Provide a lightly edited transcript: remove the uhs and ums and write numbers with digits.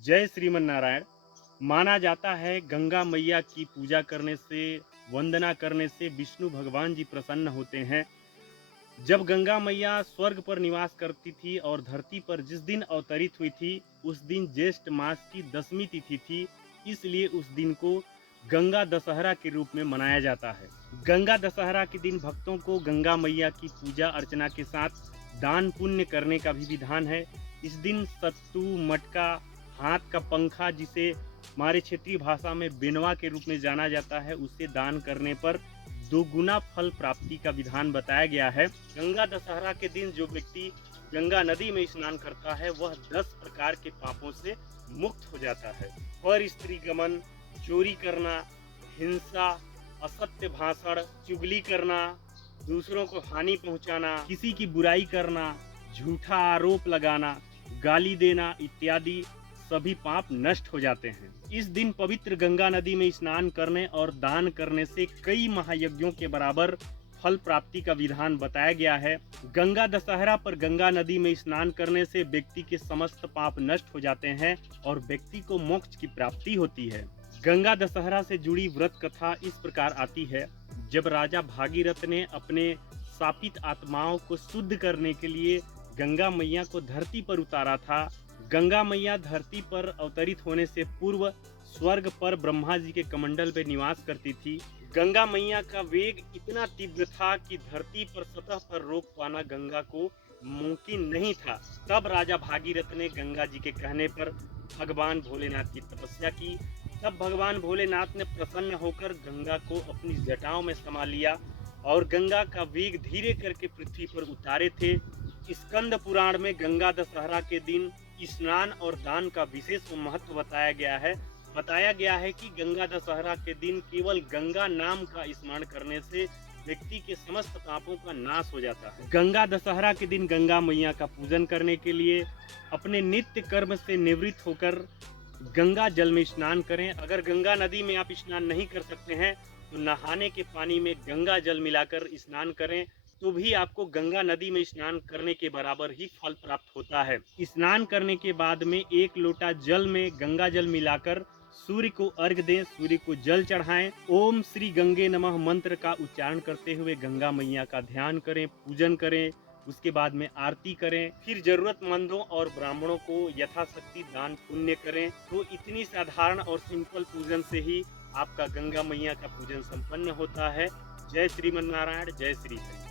जय श्रीमन नारायण। माना जाता है गंगा मैया की पूजा करने से, वंदना करने से विष्णु भगवान जी प्रसन्न होते हैं। जब गंगा मैया स्वर्ग पर निवास करती थी और धरती पर जिस दिन अवतरित हुई थी, उस दिन ज्येष्ठ मास की 10वीं तिथि थी। इसलिए उस दिन को गंगा दशहरा के रूप में मनाया जाता है। गंगा दशहरा के दिन भक्तों को गंगा मैया की पूजा अर्चना के साथ दान पुण्य करने का भी विधान है। इस दिन सत्तू, मटका, हाथ का पंखा, जिसे हमारे क्षेत्रीय भाषा में बेनवा के रूप में जाना जाता है, उसे दान करने पर दोगुना फल प्राप्ति का विधान बताया गया है। गंगा दशहरा के दिन जो व्यक्ति गंगा नदी में स्नान करता है, वह 10 प्रकार के पापों से मुक्त हो जाता है। पर स्त्री गमन, चोरी करना, हिंसा, असत्य भाषण, चुगली करना, दूसरों को हानि पहुंचाना, किसी की बुराई करना, झूठा आरोप लगाना, गाली देना इत्यादि सभी पाप नष्ट हो जाते हैं। इस दिन पवित्र गंगा नदी में स्नान करने और दान करने से कई महायज्ञों के बराबर फल प्राप्ति का विधान बताया गया है। गंगा दशहरा पर गंगा नदी में स्नान करने से व्यक्ति के समस्त पाप नष्ट हो जाते हैं और व्यक्ति को मोक्ष की प्राप्ति होती है। गंगा दशहरा से जुड़ी व्रत कथा इस प्रकार आती है। जब राजा भागीरथ ने अपने शापित आत्माओं को शुद्ध करने के लिए गंगा मैया को धरती पर उतारा था, गंगा मैया धरती पर अवतरित होने से पूर्व स्वर्ग पर ब्रह्मा जी के कमंडल में निवास करती थी। गंगा मैया का वेग इतना तीव्र था कि धरती पर सतह पर रोक पाना गंगा को मुमकिन नहीं था। तब राजा भागीरथ ने गंगा जी के कहने पर भगवान भोलेनाथ की तपस्या की। तब भगवान भोलेनाथ ने प्रसन्न होकर गंगा को अपनी जटाओं में समा लिया और गंगा का वेग धीरे करके पृथ्वी पर उतारे थे। स्कंद पुराण में गंगा दशहरा के दिन स्नान और दान का विशेष महत्व बताया गया है कि गंगा दशहरा के दिन केवल गंगा नाम का स्मरण करने से व्यक्ति के समस्त पापों का नाश हो जाता है। गंगा दशहरा के दिन गंगा मैया का पूजन करने के लिए अपने नित्य कर्म से निवृत्त होकर गंगा जल में स्नान करें। अगर गंगा नदी में आप स्नान नहीं कर सकते हैं तो नहाने के पानी में गंगा जल मिलाकर स्नान करें, तो भी आपको गंगा नदी में स्नान करने के बराबर ही फल प्राप्त होता है। स्नान करने के बाद में 1 लोटा जल में गंगा जल मिलाकर सूर्य को अर्घ दें, सूर्य को जल चढ़ाएं। ओम श्री गंगे नमः मंत्र का उच्चारण करते हुए गंगा मैया का ध्यान करें, पूजन करें। उसके बाद में आरती करें, फिर जरूरतमंदों और ब्राह्मणों को यथाशक्ति दान पुण्य करें। तो इतनी साधारण और सिंपल पूजन से ही आपका गंगा मैया का पूजन संपन्न होता है। जय श्रीमन नारायण, जय श्री हरि।